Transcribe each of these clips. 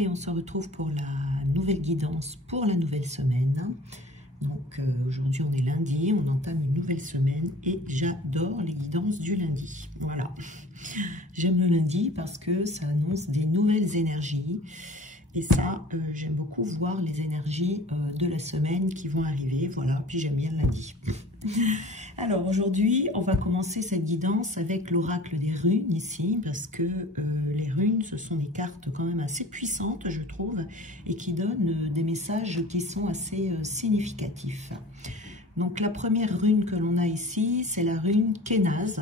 Allez, on se retrouve pour la nouvelle guidance pour la nouvelle semaine. Donc aujourd'hui on est lundi, on entame une nouvelle semaine et j'adore les guidances du lundi. Voilà, j'aime le lundi parce que ça annonce des nouvelles énergies. Et ça, j'aime beaucoup voir les énergies de la semaine qui vont arriver. Voilà, puis j'aime bien le lundi. Alors aujourd'hui, on va commencer cette guidance avec l'oracle des runes ici, parce que les runes, ce sont des cartes quand même assez puissantes, je trouve, et qui donnent des messages qui sont assez significatifs. Donc la première rune que l'on a ici, c'est la rune Kénaz.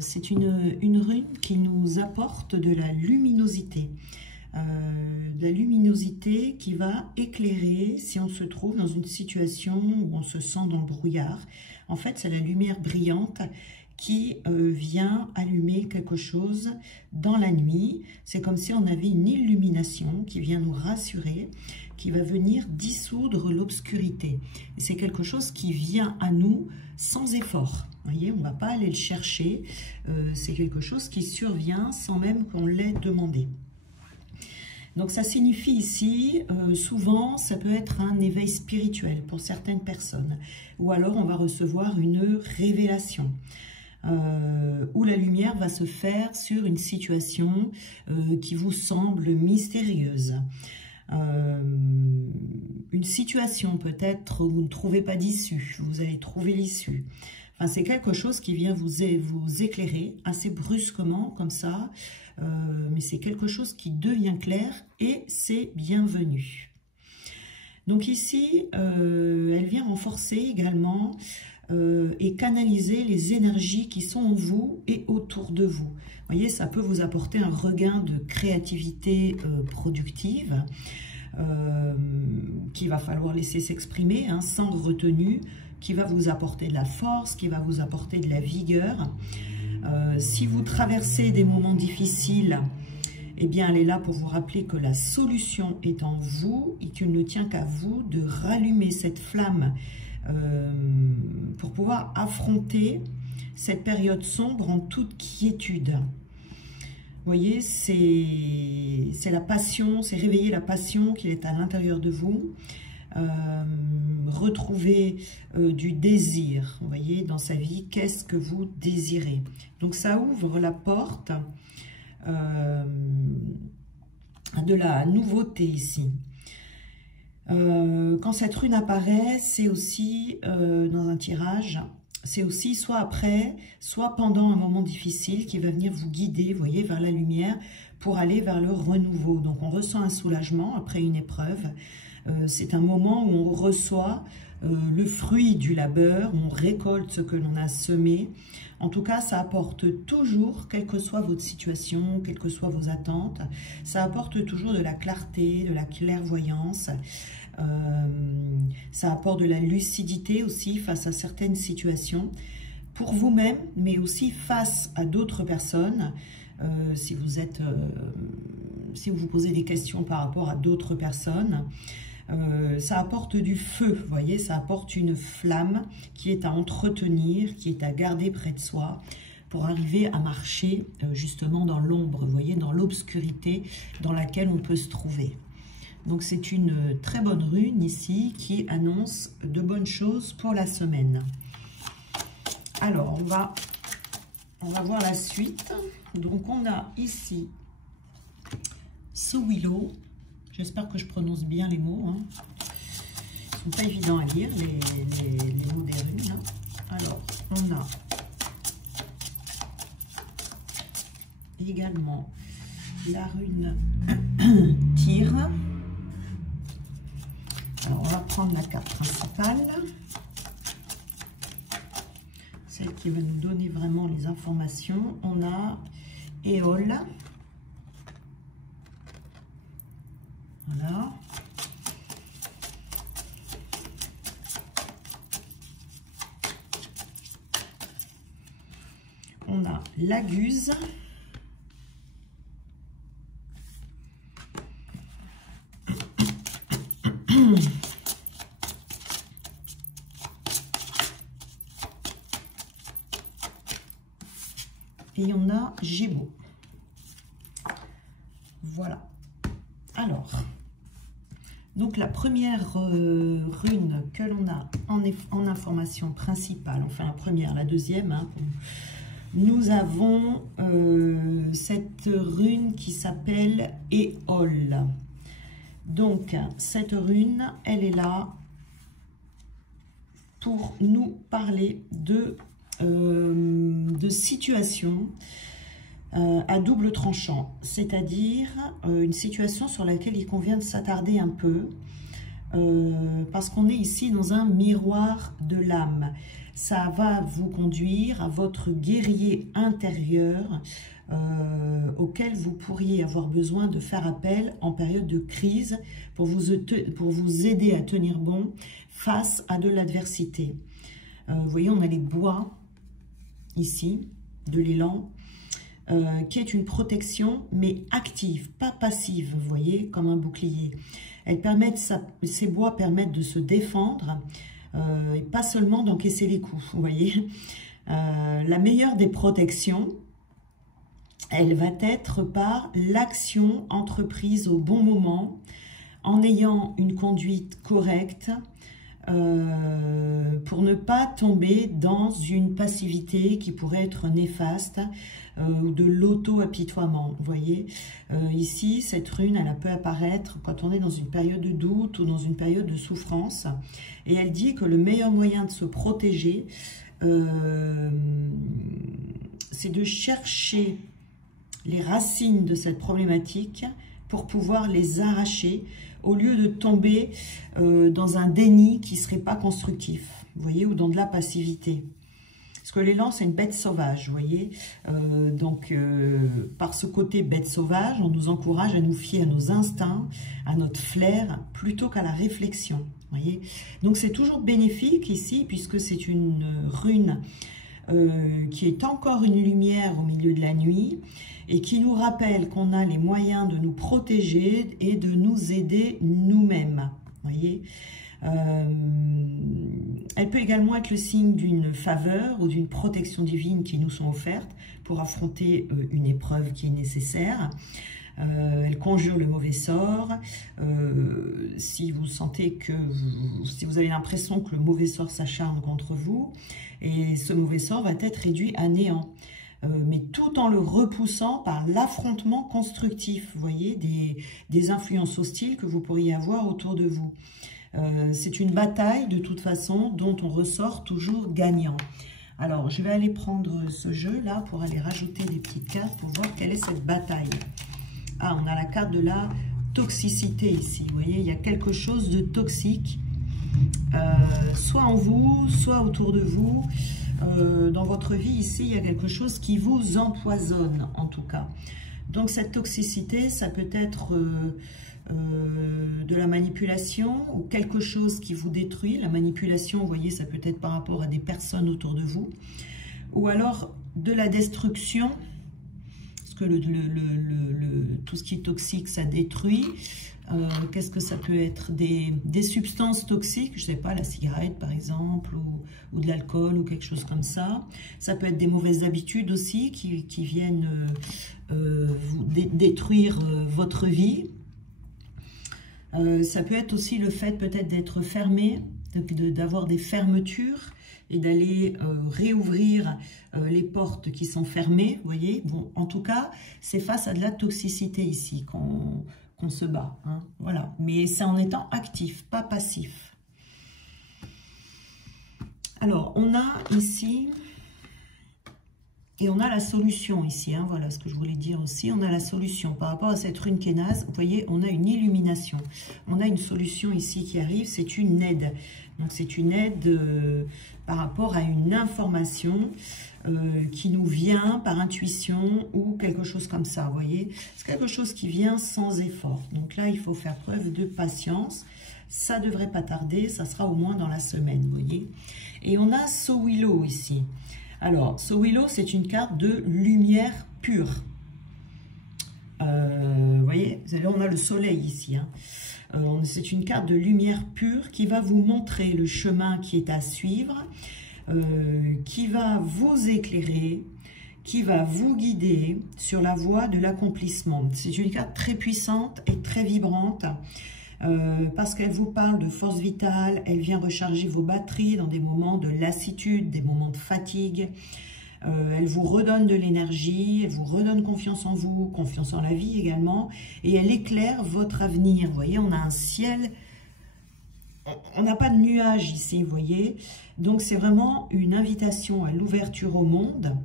C'est une rune qui nous apporte de la luminosité. De la luminosité qui va éclairer si on se trouve dans une situation où on se sent dans le brouillard. En fait, c'est la lumière brillante qui vient allumer quelque chose dans la nuit. C'est comme si on avait une illumination qui vient nous rassurer, qui va venir dissoudre l'obscurité. C'est quelque chose qui vient à nous sans effort. Vous voyez, on ne va pas aller le chercher. C'est quelque chose qui survient sans même qu'on l'ait demandé. Donc ça signifie ici, souvent, ça peut être un éveil spirituel pour certaines personnes. Ou alors on va recevoir une révélation. Où la lumière va se faire sur une situation qui vous semble mystérieuse. Une situation peut-être où vous ne trouvez pas d'issue, vous allez trouver l'issue. Enfin, c'est quelque chose qui vient vous éclairer assez brusquement comme ça, mais c'est quelque chose qui devient clair et c'est bienvenu. Donc ici, elle vient renforcer également et canaliser les énergies qui sont en vous et autour de vous. Vous voyez, ça peut vous apporter un regain de créativité productive qu'il va falloir laisser s'exprimer sans retenue, qui va vous apporter de la force, qui va vous apporter de la vigueur. Si vous traversez des moments difficiles, eh bien, elle est là pour vous rappeler que la solution est en vous et qu'il ne tient qu'à vous de rallumer cette flamme pour pouvoir affronter cette période sombre en toute quiétude. Vous voyez, c'est la passion, c'est réveiller la passion qui est à l'intérieur de vous. Retrouver du désir, vous voyez, dans sa vie, qu'est-ce que vous désirez. Donc ça ouvre la porte de la nouveauté ici. Quand cette rune apparaît, c'est aussi dans un tirage, c'est aussi soit après, soit pendant un moment difficile qui va venir vous guider, vous voyez, vers la lumière pour aller vers le renouveau. Donc on ressent un soulagement après une épreuve. C'est un moment où on reçoit le fruit du labeur, on récolte ce que l'on a semé. En tout cas, ça apporte toujours, quelle que soit votre situation, quelles que soient vos attentes, ça apporte toujours de la clarté, de la clairvoyance. Ça apporte de la lucidité aussi face à certaines situations, pour vous-même, mais aussi face à d'autres personnes. Si vous vous posez des questions par rapport à d'autres personnes, ça apporte du feu, vous voyez, ça apporte une flamme qui est à entretenir, qui est à garder près de soi pour arriver à marcher justement dans l'ombre, vous voyez, dans l'obscurité dans laquelle on peut se trouver. Donc c'est une très bonne rune ici qui annonce de bonnes choses pour la semaine. Alors on va voir la suite. Donc on a ici Sowilo. J'espère que je prononce bien les mots. Ils ne sont pas évidents à lire, les mots des runes. Alors, on a également la rune Tyr. Alors, on va prendre la carte principale. Celle qui va nous donner vraiment les informations. On a Éole. Voilà. On a l'Aguse. Et on a Gémeaux. Voilà. Alors, donc la première rune que l'on a en information principale, enfin la première, la deuxième, hein, nous avons cette rune qui s'appelle Éole. Donc, cette rune, elle est là pour nous parler de situations à double tranchant, c'est-à-dire une situation sur laquelle il convient de s'attarder un peu, parce qu'on est ici dans un miroir de l'âme. Ça va vous conduire à votre guerrier intérieur auquel vous pourriez avoir besoin de faire appel en période de crise pour vous aider à tenir bon face à de l'adversité. Vous voyez, on a les bois ici, de l'élan, qui est une protection, mais active, pas passive, vous voyez, comme un bouclier. Ces bois permettent de se défendre, et pas seulement d'encaisser les coups, vous voyez. La meilleure des protections, elle va être par l'action entreprise au bon moment, en ayant une conduite correcte, pour ne pas tomber dans une passivité qui pourrait être néfaste, ou de l'auto-apitoiement. Vous voyez, ici, cette rune, elle peut apparaître quand on est dans une période de doute ou dans une période de souffrance. Et elle dit que le meilleur moyen de se protéger, c'est de chercher les racines de cette problématique pour pouvoir les arracher, au lieu de tomber dans un déni qui ne serait pas constructif, vous voyez, ou dans de la passivité. Parce que l'élan, c'est une bête sauvage, vous voyez. Par ce côté bête sauvage, on nous encourage à nous fier à nos instincts, à notre flair, plutôt qu'à la réflexion, vous voyez. Donc, c'est toujours bénéfique ici, puisque c'est une rune qui est encore une lumière au milieu de la nuit, et qui nous rappelle qu'on a les moyens de nous protéger et de nous aider nous-mêmes, vous voyez. Elle peut également être le signe d'une faveur ou d'une protection divine qui nous sont offertes pour affronter une épreuve qui est nécessaire. Elle conjure le mauvais sort. Si vous sentez si vous avez l'impression que le mauvais sort s'acharne contre vous, et ce mauvais sort va être réduit à néant. Mais tout en le repoussant par l'affrontement constructif, vous voyez, des influences hostiles que vous pourriez avoir autour de vous. C'est une bataille, de toute façon, dont on ressort toujours gagnant. Alors, je vais aller prendre ce jeu-là pour aller rajouter des petites cartes pour voir quelle est cette bataille. Ah, on a la carte de la toxicité ici, vous voyez, il y a quelque chose de toxique, soit en vous, soit autour de vous. Dans votre vie ici, il y a quelque chose qui vous empoisonne en tout cas. Donc cette toxicité, ça peut être de la manipulation ou quelque chose qui vous détruit. La manipulation, vous voyez, ça peut être par rapport à des personnes autour de vous. Ou alors de la destruction, parce que tout ce qui est toxique, ça détruit. Qu'est-ce que ça peut être? Des substances toxiques, je ne sais pas, la cigarette par exemple, ou de l'alcool ou quelque chose comme ça. Ça peut être des mauvaises habitudes aussi qui viennent détruire votre vie. Ça peut être aussi le fait peut-être d'être fermé, d'avoir des fermetures et d'aller réouvrir les portes qui sont fermées, vous voyez. Bon, en tout cas, c'est face à de la toxicité ici qu'on se bat, hein, voilà. Mais c'est en étant actif, pas passif. Alors, on a ici, et on a la solution ici, hein, voilà ce que je voulais dire aussi, on a la solution. Par rapport à cette rune Kénaz, vous voyez, on a une illumination. On a une solution ici qui arrive, c'est une aide. Donc, c'est une aide par rapport à une information qui nous vient par intuition ou quelque chose comme ça, vous voyez. C'est quelque chose qui vient sans effort. Donc là, il faut faire preuve de patience. Ça ne devrait pas tarder, ça sera au moins dans la semaine, vous voyez. Et on a Sowilo ici. Alors, Sowilo, c'est une carte de lumière pure. Vous voyez, on a le soleil ici, hein. C'est une carte de lumière pure qui va vous montrer le chemin qui est à suivre, qui va vous éclairer, qui va vous guider sur la voie de l'accomplissement. C'est une carte très puissante et très vibrante parce qu'elle vous parle de force vitale, elle vient recharger vos batteries dans des moments de lassitude, des moments de fatigue. Elle vous redonne de l'énergie, elle vous redonne confiance en vous, confiance en la vie également, et elle éclaire votre avenir. Vous voyez, on a un ciel, on n'a pas de nuages ici, vous voyez. Donc c'est vraiment une invitation à l'ouverture au monde.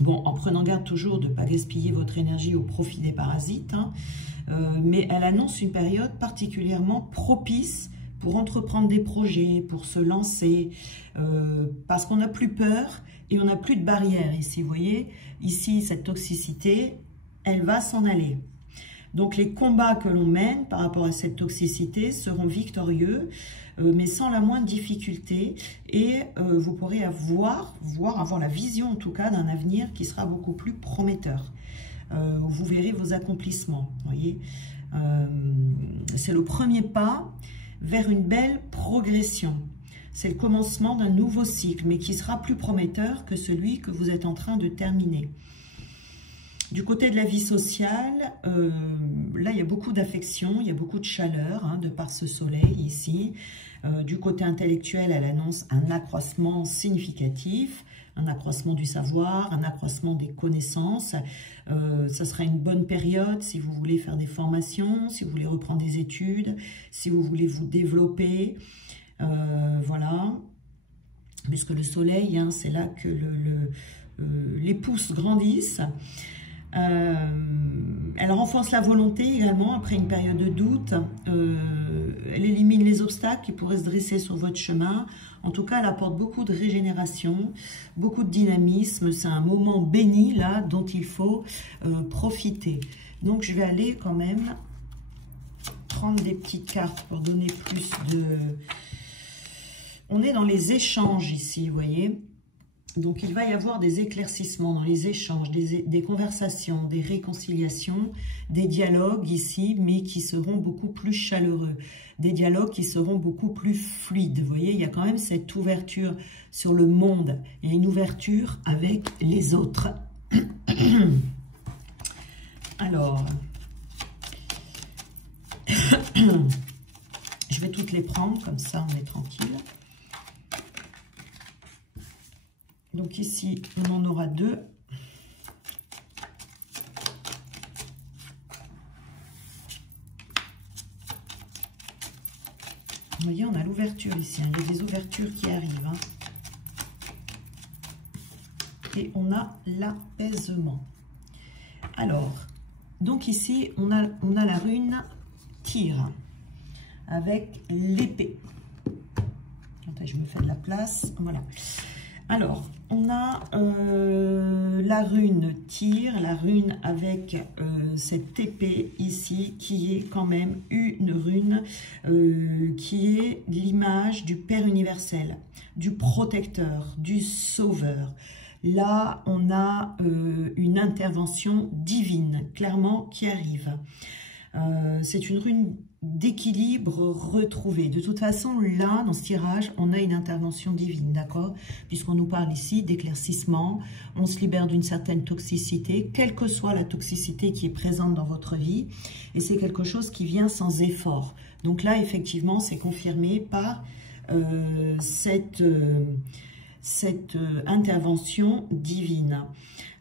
Bon, en prenant garde toujours de ne pas gaspiller votre énergie au profit des parasites, hein, mais elle annonce une période particulièrement propice pour entreprendre des projets, pour se lancer, parce qu'on n'a plus peur et on n'a plus de barrières ici. Vous voyez, ici, cette toxicité, elle va s'en aller. Donc, les combats que l'on mène par rapport à cette toxicité seront victorieux, mais sans la moindre difficulté. Et vous pourrez avoir la vision, en tout cas, d'un avenir qui sera beaucoup plus prometteur. Vous verrez vos accomplissements, vous voyez. C'est le premier pas vers une belle progression. C'est le commencement d'un nouveau cycle, mais qui sera plus prometteur que celui que vous êtes en train de terminer. Du côté de la vie sociale, là, il y a beaucoup d'affection, il y a beaucoup de chaleur, hein, de par ce soleil ici. Du côté intellectuel, elle annonce un accroissement significatif, un accroissement du savoir, un accroissement des connaissances. Ça sera une bonne période si vous voulez faire des formations, si vous voulez reprendre des études, si vous voulez vous développer. Voilà. Puisque le soleil, hein, c'est là que les pousses grandissent. Elle renforce la volonté également après une période de doute. Elle élimine les obstacles qui pourraient se dresser sur votre chemin. En tout cas, elle apporte beaucoup de régénération, beaucoup de dynamisme. C'est un moment béni là dont il faut profiter. Donc, je vais aller quand même prendre des petites cartes pour donner plus de... On est dans les échanges ici, vous voyez. Donc, il va y avoir des éclaircissements dans les échanges, des conversations, des réconciliations, des dialogues ici, mais qui seront beaucoup plus chaleureux. Des dialogues qui seront beaucoup plus fluides. Vous voyez, il y a quand même cette ouverture sur le monde. Il y a une ouverture avec les autres. Alors, je vais toutes les prendre, comme ça on est tranquille. Donc ici, on en aura deux. Vous voyez, on a l'ouverture ici. Hein. Il y a des ouvertures qui arrivent. Hein. Et on a l'apaisement. Alors, donc ici, on a la rune Tyr avec l'épée. Attends, je me fais de la place. Voilà. Alors, on a la rune Tyr, la rune avec cette épée ici, qui est quand même une rune qui est l'image du Père universel, du protecteur, du sauveur. Là, on a une intervention divine, clairement, qui arrive. C'est une rune d'équilibre retrouvé. De toute façon, là, dans ce tirage, on a une intervention divine, d'accord? Puisqu'on nous parle ici d'éclaircissement, on se libère d'une certaine toxicité, quelle que soit la toxicité qui est présente dans votre vie, et c'est quelque chose qui vient sans effort. Donc là, effectivement, c'est confirmé par cette intervention divine.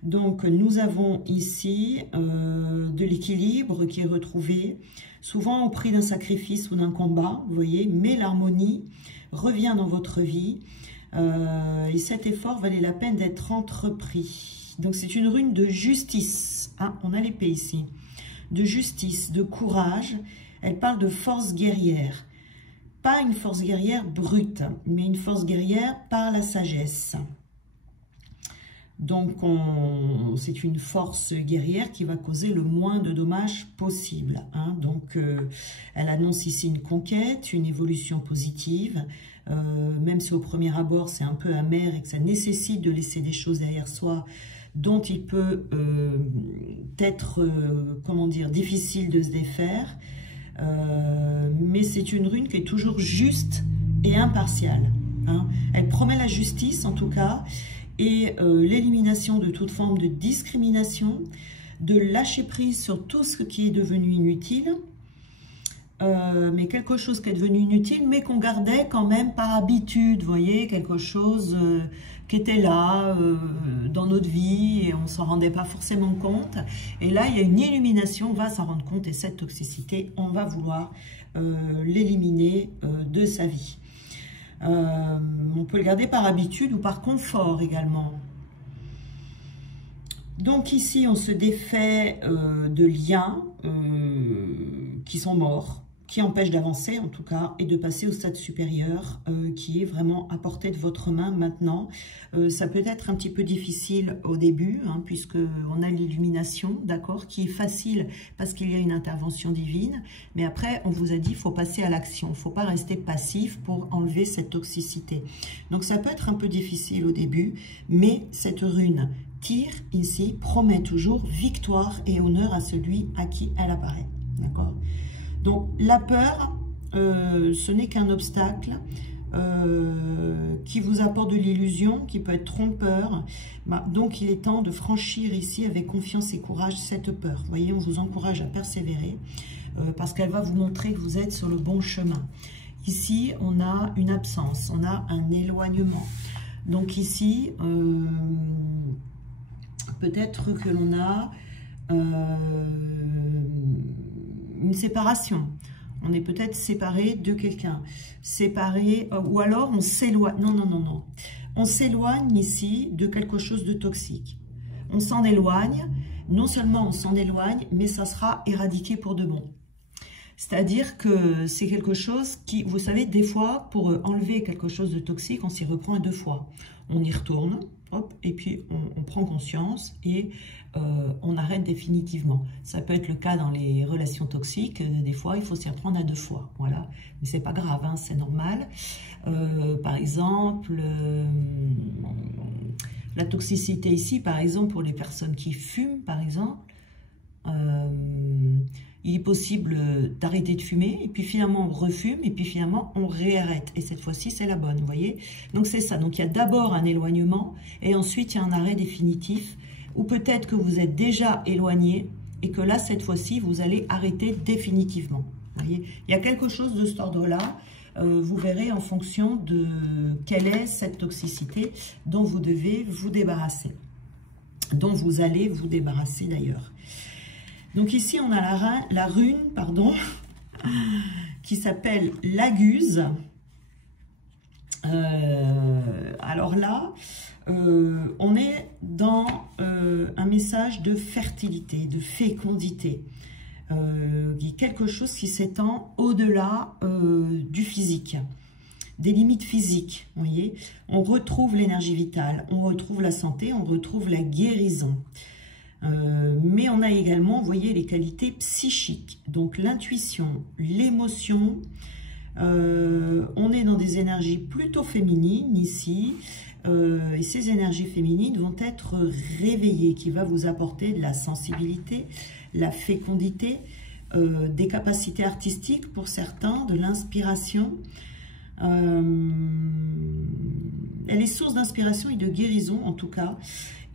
Donc, nous avons ici de l'équilibre qui est retrouvé, souvent au prix d'un sacrifice ou d'un combat, vous voyez, mais l'harmonie revient dans votre vie et cet effort valait la peine d'être entrepris. Donc, c'est une rune de justice, hein, on a l'épée ici, de justice, de courage, elle parle de force guerrière. Pas une force guerrière brute, mais une force guerrière par la sagesse. Donc, c'est une force guerrière qui va causer le moins de dommages possible. Hein. Donc, elle annonce ici une conquête, une évolution positive. Même si au premier abord, c'est un peu amer et que ça nécessite de laisser des choses derrière soi dont il peut être, comment dire, difficile de se défaire. Mais c'est une rune qui est toujours juste et impartiale. Hein. Elle promet la justice en tout cas et l'élimination de toute forme de discrimination, de lâcher prise sur tout ce qui est devenu inutile, mais quelque chose qui est devenu inutile, mais qu'on gardait quand même par habitude, vous voyez, quelque chose qui était là dans notre vie et on ne s'en rendait pas forcément compte. Et là, il y a une illumination, on va s'en rendre compte et cette toxicité, on va vouloir l'éliminer de sa vie. On peut le garder par habitude ou par confort également. Donc ici, on se défait de liens qui sont morts, qui empêchent d'avancer en tout cas, et de passer au stade supérieur qui est vraiment à portée de votre main maintenant. Ça peut être un petit peu difficile au début, hein, puisqu'on a l'illumination, d'accord, qui est facile parce qu'il y a une intervention divine, mais après, on vous a dit, il faut passer à l'action, il ne faut pas rester passif pour enlever cette toxicité. Donc ça peut être un peu difficile au début, mais cette rune Tyr ici promet toujours victoire et honneur à celui à qui elle apparaît, d'accord. Donc la peur, ce n'est qu'un obstacle qui vous apporte de l'illusion, qui peut être trompeur. Donc il est temps de franchir ici avec confiance et courage cette peur. Vous voyez, on vous encourage à persévérer parce qu'elle va vous montrer que vous êtes sur le bon chemin. Ici, on a une absence, on a un éloignement. Donc ici, peut-être que l'on a une séparation. On est peut-être séparé de quelqu'un. Séparé, ou alors on s'éloigne. Non, non, non, non. On s'éloigne ici de quelque chose de toxique. On s'en éloigne. Non seulement on s'en éloigne, mais ça sera éradiqué pour de bon. C'est-à-dire que c'est quelque chose qui, vous savez, des fois, pour enlever quelque chose de toxique, on s'y reprend à 2 fois. On y retourne, hop, et puis on prend conscience et on arrête définitivement. Ça peut être le cas dans les relations toxiques. Des fois, il faut s'y reprendre à 2 fois. Voilà. Mais c'est pas grave, hein, c'est normal. Par exemple, la toxicité ici, par exemple, pour les personnes qui fument, par exemple, il est possible d'arrêter de fumer, et puis finalement on refume, et puis finalement on réarrête. Et cette fois-ci, c'est la bonne, vous voyez. Donc c'est ça. Donc il y a d'abord un éloignement, et ensuite il y a un arrêt définitif, ou peut-être que vous êtes déjà éloigné, et que là, cette fois-ci, vous allez arrêter définitivement. Vous voyez, il y a quelque chose de cet ordre-là. Vous verrez en fonction de quelle est cette toxicité dont vous devez vous débarrasser. Dont vous allez vous débarrasser d'ailleurs. Donc ici, on a la rune, pardon, qui s'appelle l'Aguse. Alors là, on est dans un message de fertilité, de fécondité. Quelque chose qui s'étend au-delà du physique, des limites physiques, vous voyez. On retrouve l'énergie vitale, on retrouve la santé, on retrouve la guérison. Mais on a également, vous voyez, les qualités psychiques, donc l'intuition, l'émotion. On est dans des énergies plutôt féminines ici, et ces énergies féminines vont être réveillées, qui va vous apporter de la sensibilité, la fécondité, des capacités artistiques pour certains, de l'inspiration. Elle est source d'inspiration et de guérison en tout cas.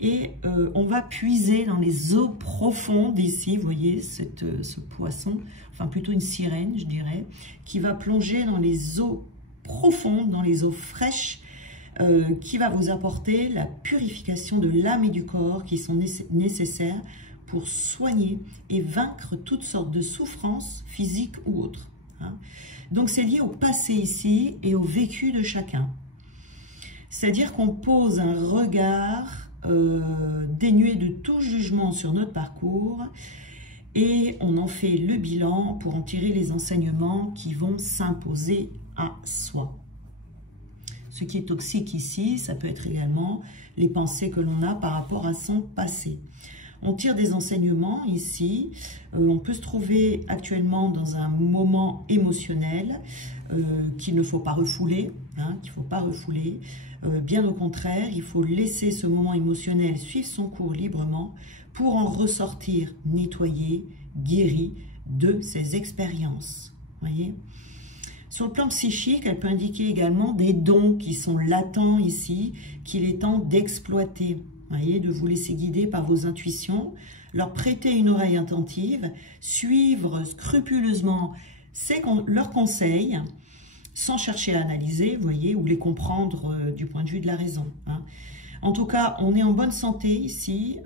Et on va puiser dans les eaux profondes ici, vous voyez ce poisson, enfin plutôt une sirène je dirais, qui va plonger dans les eaux profondes, dans les eaux fraîches, qui va vous apporter la purification de l'âme et du corps qui sont nécessaires pour soigner et vaincre toutes sortes de souffrances physiques ou autres. Hein. Donc c'est lié au passé ici et au vécu de chacun. C'est-à-dire qu'on pose un regard dénué de tout jugement sur notre parcours et on en fait le bilan pour en tirer les enseignements qui vont s'imposer à soi. Ce qui est toxique ici, ça peut être également les pensées que l'on a par rapport à son passé. On tire des enseignements ici, on peut se trouver actuellement dans un moment émotionnel qu'il ne faut pas refouler, hein, bien au contraire, il faut laisser ce moment émotionnel suivre son cours librement pour en ressortir nettoyé, guéri de ses expériences. Voyez ? Sur le plan psychique, elle peut indiquer également des dons qui sont latents ici, qu'il est temps d'exploiter. Voyez, de vous laisser guider par vos intuitions, leur prêter une oreille attentive, suivre scrupuleusement leurs conseils, sans chercher à analyser, vous voyez, ou les comprendre du point de vue de la raison. Hein. En tout cas, on est en bonne santé ici.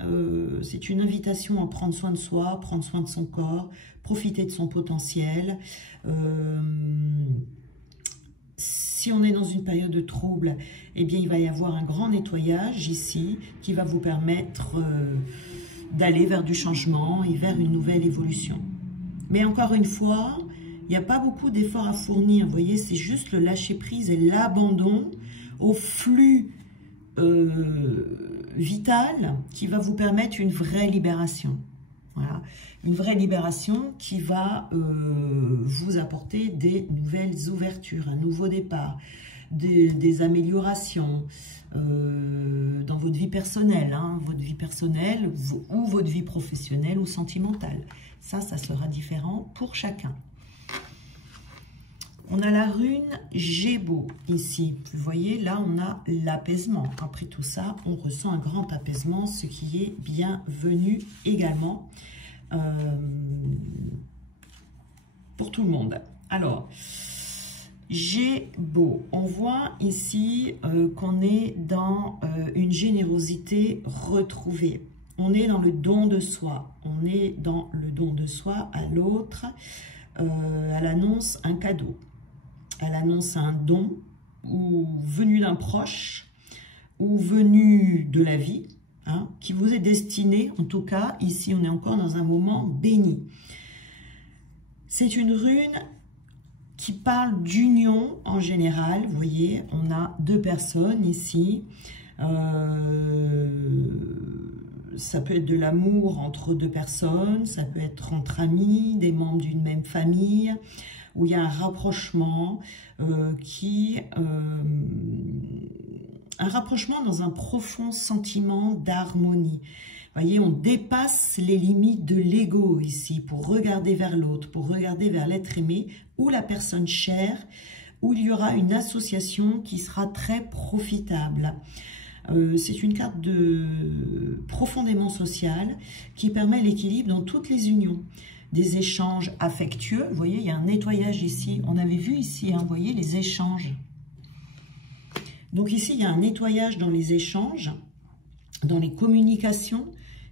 C'est une invitation à prendre soin de soi, prendre soin de son corps, profiter de son potentiel. Si on est dans une période de trouble, eh bien, il va y avoir un grand nettoyage ici qui va vous permettre d'aller vers du changement et vers une nouvelle évolution. Mais encore une fois, il n'y a pas beaucoup d'efforts à fournir. Vous voyez, c'est juste le lâcher-prise et l'abandon au flux vital qui va vous permettre une vraie libération. Voilà, une vraie libération qui va vous apporter des nouvelles ouvertures, un nouveau départ, des améliorations dans votre vie personnelle, hein, ou votre vie professionnelle ou sentimentale. Ça sera différent pour chacun. On a la rune Gémeaux ici. Vous voyez, là, on a l'apaisement. Après tout ça, on ressent un grand apaisement, ce qui est bienvenu également pour tout le monde. Alors, Gémeaux, on voit ici qu'on est dans une générosité retrouvée. On est dans le don de soi. On est dans le don de soi à l'autre. Elle annonce un cadeau. Elle annonce un don ou venu d'un proche ou venu de la vie, hein, qui vous est destiné. En tout cas, ici, on est encore dans un moment béni. C'est une rune qui parle d'union en général. Vous voyez, on a deux personnes ici. Ça peut être de l'amour entre deux personnes, ça peut être entre amis, des membres d'une même famille, où il y a un rapprochement un rapprochement dans un profond sentiment d'harmonie. Vous voyez, on dépasse les limites de l'ego ici pour regarder vers l'autre, pour regarder vers l'être aimé ou la personne chère, où il y aura une association qui sera très profitable. C'est une carte profondément sociale qui permet l'équilibre dans toutes les unions. Des échanges affectueux, vous voyez, il y a un nettoyage ici. On avait vu ici, hein, vous voyez, les échanges. Donc ici, il y a un nettoyage dans les échanges, dans les communications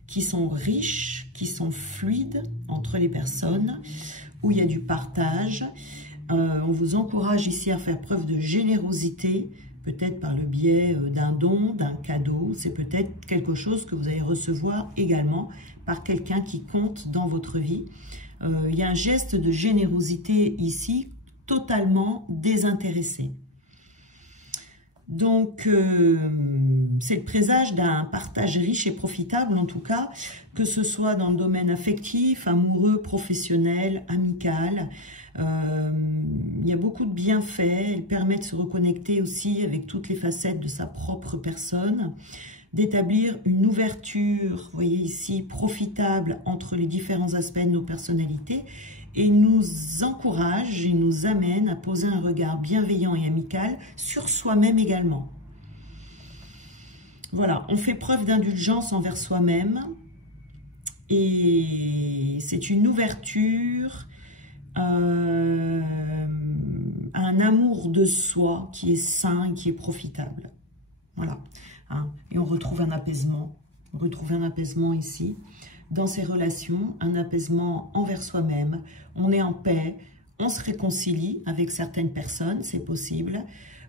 qui sont riches, qui sont fluides entre les personnes, où il y a du partage. On vous encourage ici à faire preuve de générosité, peut-être par le biais d'un don, d'un cadeau. C'est peut-être quelque chose que vous allez recevoir également par quelqu'un qui compte dans votre vie. Il y a un geste de générosité ici, totalement désintéressé. Donc, c'est le présage d'un partage riche et profitable, en tout cas, que ce soit dans le domaine affectif, amoureux, professionnel, amical. Il y a beaucoup de bienfaits. Elle permet de se reconnecter aussi avec toutes les facettes de sa propre personne, d'établir une ouverture, vous voyez ici, profitable entre les différents aspects de nos personnalités, et nous encourage et nous amène à poser un regard bienveillant et amical sur soi-même également. Voilà, on fait preuve d'indulgence envers soi-même, et c'est une ouverture à un amour de soi qui est sain, qui est profitable. Voilà. Hein, et on retrouve un apaisement. On retrouve un apaisement ici, dans ses relations, un apaisement envers soi-même. On est en paix, on se réconcilie avec certaines personnes, c'est possible.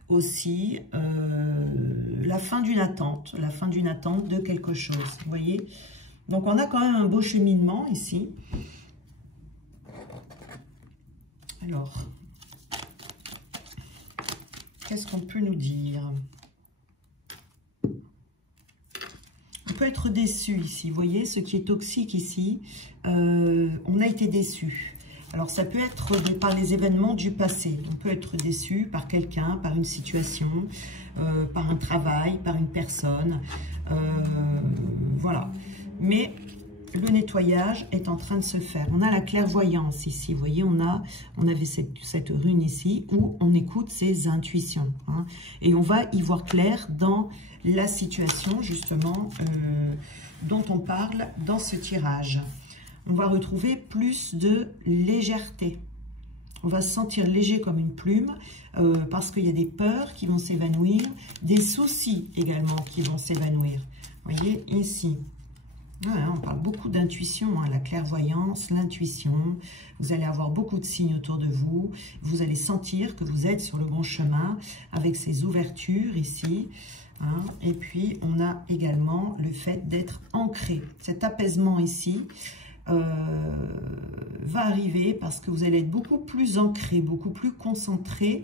Aussi, la fin d'une attente de quelque chose. Vous voyez? Donc, on a quand même un beau cheminement ici. Alors, qu'est-ce qu'on peut nous dire? On peut être déçu ici, vous voyez, ce qui est toxique ici, on a été déçu. Alors ça peut être par les événements du passé, on peut être déçu par quelqu'un, par une situation, par un travail, par une personne, voilà. Mais le nettoyage est en train de se faire. On a la clairvoyance ici, vous voyez, on avait cette rune ici où on écoute ses intuitions. Hein, et on va y voir clair dans la situation justement dont on parle dans ce tirage. On va retrouver plus de légèreté. On va se sentir léger comme une plume parce qu'il y a des peurs qui vont s'évanouir, des soucis également qui vont s'évanouir. Vous voyez ici. Voilà, on parle beaucoup d'intuition, hein, la clairvoyance, l'intuition. Vous allez avoir beaucoup de signes autour de vous. Vous allez sentir que vous êtes sur le bon chemin avec ces ouvertures ici. Hein. Et puis, on a également le fait d'être ancré. Cet apaisement ici va arriver parce que vous allez être beaucoup plus ancré, beaucoup plus concentré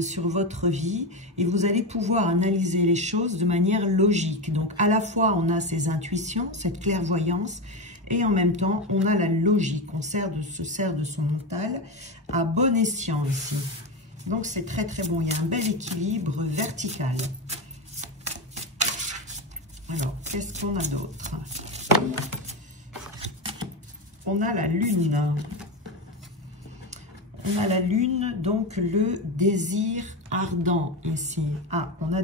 sur votre vie et vous allez pouvoir analyser les choses de manière logique. Donc à la fois on a ces intuitions, cette clairvoyance et en même temps on a la logique. On se sert de son mental à bon escient ici. Donc c'est très très bon, il y a un bel équilibre vertical. Alors qu'est-ce qu'on a d'autre? On a la lune. On a la lune, donc le désir ardent ici. Ah, on a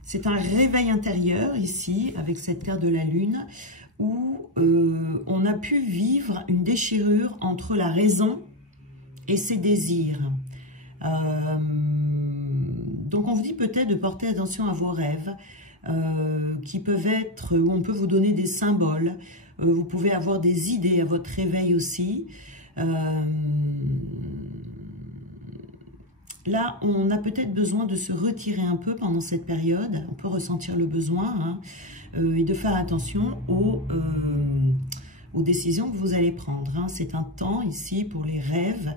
c'est un réveil intérieur ici, avec cette carte de la lune, où on a pu vivre une déchirure entre la raison et ses désirs. Donc on vous dit peut-être de porter attention à vos rêves, qui peuvent être, où on peut vous donner des symboles. Vous pouvez avoir des idées à votre réveil aussi. Là, on a peut-être besoin de se retirer un peu pendant cette période. On peut ressentir le besoin, hein, et de faire attention aux décisions que vous allez prendre. Hein. C'est un temps ici pour les rêves,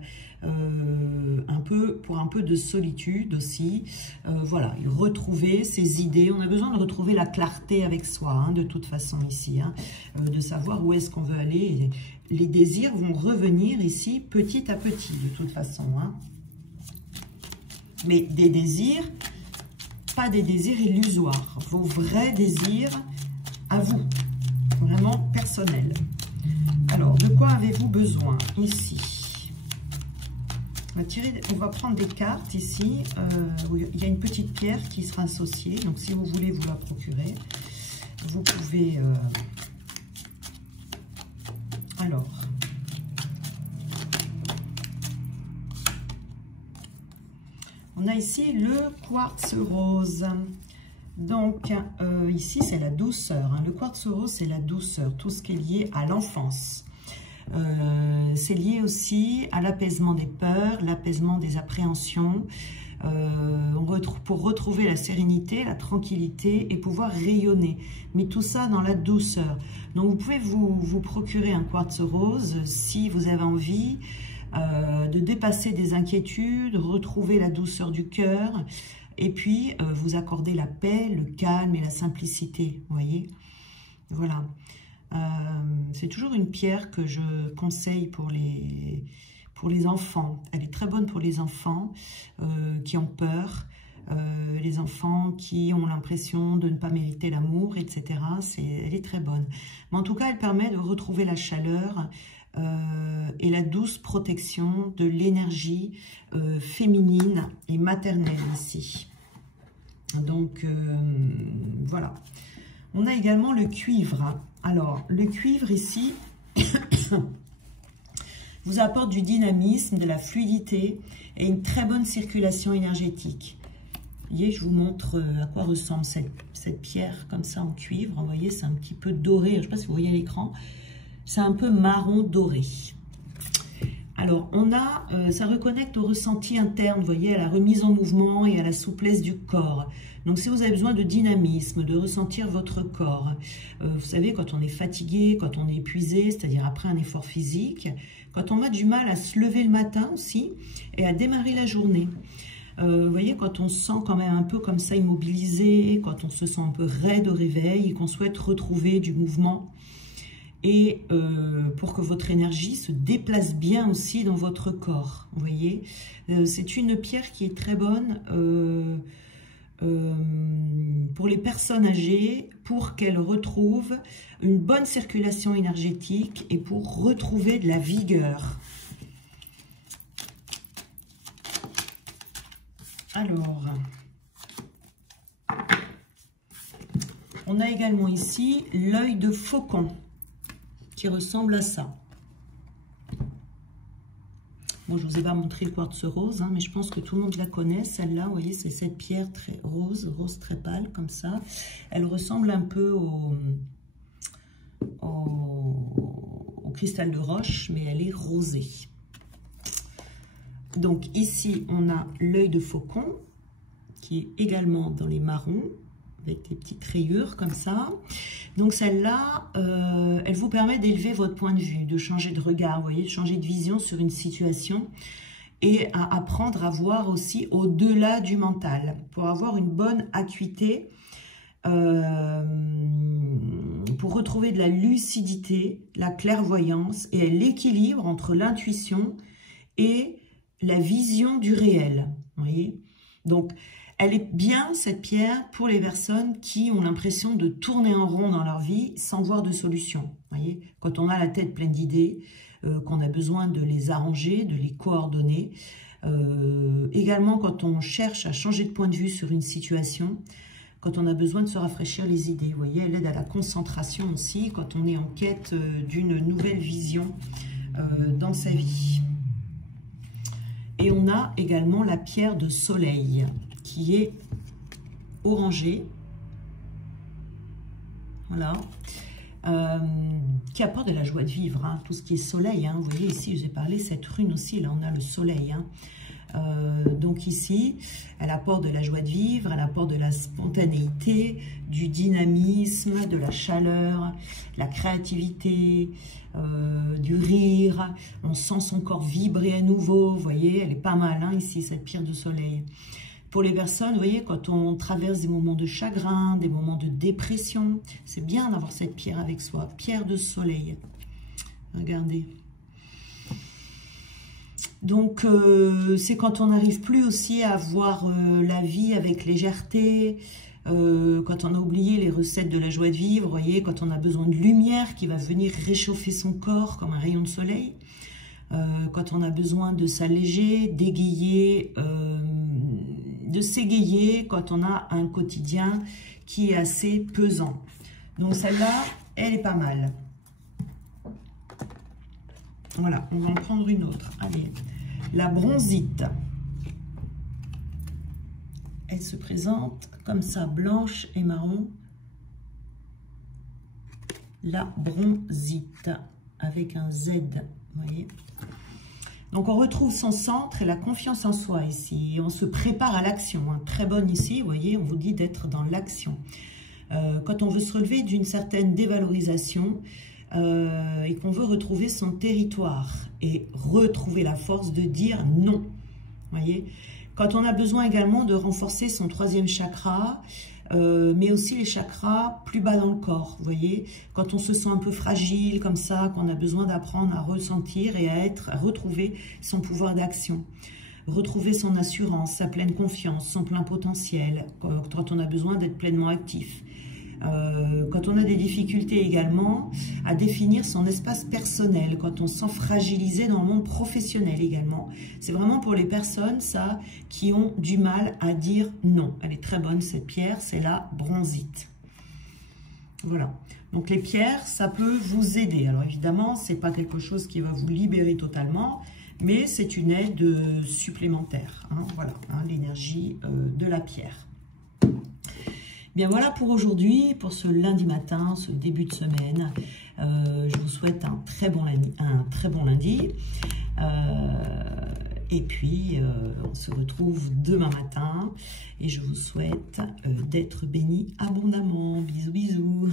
pour un peu de solitude aussi. Voilà, retrouver ses idées. On a besoin de retrouver la clarté avec soi, hein, de toute façon ici, hein, de savoir où est-ce qu'on veut aller. Les désirs vont revenir ici petit à petit, de toute façon. Hein. Mais des désirs, pas des désirs illusoires. Vos vrais désirs à vous, vraiment personnels. Alors, de quoi avez-vous besoin ici? On va prendre des cartes ici. Il y a une petite pierre qui sera associée. Donc, si vous voulez vous la procurer, vous pouvez... Alors... On a ici le quartz rose. Donc, ici, c'est la douceur. Hein. Le quartz rose, c'est la douceur. Tout ce qui est lié à l'enfance. C'est lié aussi à l'apaisement des peurs, l'apaisement des appréhensions, pour retrouver la sérénité, la tranquillité et pouvoir rayonner. Mais tout ça dans la douceur. Donc vous pouvez vous procurer un quartz rose si vous avez envie de dépasser des inquiétudes, retrouver la douceur du cœur et puis vous accorder la paix, le calme et la simplicité. Vous voyez, voilà. C'est toujours une pierre que je conseille pour les enfants. Elle est très bonne pour les enfants qui ont peur, les enfants qui ont l'impression de ne pas mériter l'amour, etc. Elle est très bonne. Mais en tout cas, elle permet de retrouver la chaleur et la douce protection de l'énergie féminine et maternelle ici. Donc, voilà. On a également le cuivre. Alors, le cuivre ici vous apporte du dynamisme, de la fluidité et une très bonne circulation énergétique. Vous voyez, je vous montre à quoi ressemble cette pierre comme ça en cuivre. Vous voyez, c'est un petit peu doré. Je ne sais pas si vous voyez à l'écran. C'est un peu marron doré. Alors, on a, ça reconnecte au ressenti interne, vous voyez, à la remise en mouvement et à la souplesse du corps. Donc, si vous avez besoin de dynamisme, de ressentir votre corps, vous savez, quand on est fatigué, quand on est épuisé, c'est-à-dire après un effort physique, quand on a du mal à se lever le matin aussi et à démarrer la journée. Vous voyez, quand on se sent quand même un peu comme ça immobilisé, quand on se sent un peu raide au réveil et qu'on souhaite retrouver du mouvement, et pour que votre énergie se déplace bien aussi dans votre corps. Vous voyez, c'est une pierre qui est très bonne pour les personnes âgées, pour qu'elles retrouvent une bonne circulation énergétique et pour retrouver de la vigueur. Alors, on a également ici l'œil de faucon qui ressemble à ça. Bon, je ne vous ai pas montré le quartz rose, hein, mais je pense que tout le monde la connaît. Celle-là, vous voyez, c'est cette pierre très rose très pâle, comme ça. Elle ressemble un peu au cristal de roche, mais elle est rosée. Donc ici, on a l'œil de faucon, qui est également dans les marrons, avec des petites rayures comme ça. Donc celle-là, elle vous permet d'élever votre point de vue, de changer de regard, vous voyez, de changer de vision sur une situation et à apprendre à voir aussi au-delà du mental pour avoir une bonne acuité, pour retrouver de la lucidité, la clairvoyance et l'équilibre entre l'intuition et la vision du réel. Vous voyez, donc elle est bien, cette pierre, pour les personnes qui ont l'impression de tourner en rond dans leur vie sans voir de solution. Vous voyez, quand on a la tête pleine d'idées, qu'on a besoin de les arranger, de les coordonner. Également, quand on cherche à changer de point de vue sur une situation, quand on a besoin de se rafraîchir les idées. Vous voyez, elle aide à la concentration aussi, quand on est en quête d'une nouvelle vision dans sa vie. Et on a également la pierre de soleil, qui est orangée, voilà, qui apporte de la joie de vivre, hein, tout ce qui est soleil, hein, vous voyez ici, j'ai parlé cette rune aussi, là on a le soleil, hein. Donc ici, elle apporte de la joie de vivre, elle apporte de la spontanéité, du dynamisme, de la chaleur, la créativité, du rire. On sent son corps vibrer à nouveau, vous voyez, elle est pas mal, hein, ici, cette pierre de soleil. Pour les personnes, vous voyez, quand on traverse des moments de chagrin, des moments de dépression, c'est bien d'avoir cette pierre avec soi, pierre de soleil. Regardez. Donc, c'est quand on n'arrive plus aussi à voir la vie avec légèreté, quand on a oublié les recettes de la joie de vivre, vous voyez, quand on a besoin de lumière qui va venir réchauffer son corps comme un rayon de soleil, quand on a besoin de s'alléger, d'égayer, de s'égayer quand on a un quotidien qui est assez pesant. Donc celle-là, elle est pas mal. Voilà, on va en prendre une autre. Allez, la bronzite. Elle se présente comme ça, blanche et marron. La bronzite, avec un Z, vous voyez. Donc on retrouve son centre et la confiance en soi ici. Et on se prépare à l'action. Hein. Très bonne ici, vous voyez, on vous dit d'être dans l'action. Quand on veut se relever d'une certaine dévalorisation, et qu'on veut retrouver son territoire et retrouver la force de dire non. Voyez, quand on a besoin également de renforcer son troisième chakra, mais aussi les chakras plus bas dans le corps. Vous voyez, quand on se sent un peu fragile comme ça, qu'on a besoin d'apprendre à ressentir et à retrouver son pouvoir d'action. Retrouver son assurance, sa pleine confiance, son plein potentiel, quand on a besoin d'être pleinement actif. Quand on a des difficultés également à définir son espace personnel, quand on se sent fragilisé dans le monde professionnel également. C'est vraiment pour les personnes, ça, qui ont du mal à dire non. Elle est très bonne cette pierre, c'est la bronzite. Voilà. Donc les pierres, ça peut vous aider. Alors évidemment, c'est pas quelque chose qui va vous libérer totalement, mais c'est une aide supplémentaire. Hein, voilà, hein, l'énergie de la pierre. Bien voilà pour aujourd'hui, pour ce lundi matin, ce début de semaine. Je vous souhaite un très bon lundi. Et puis, on se retrouve demain matin. Et je vous souhaite d'être bénis abondamment. Bisous, bisous.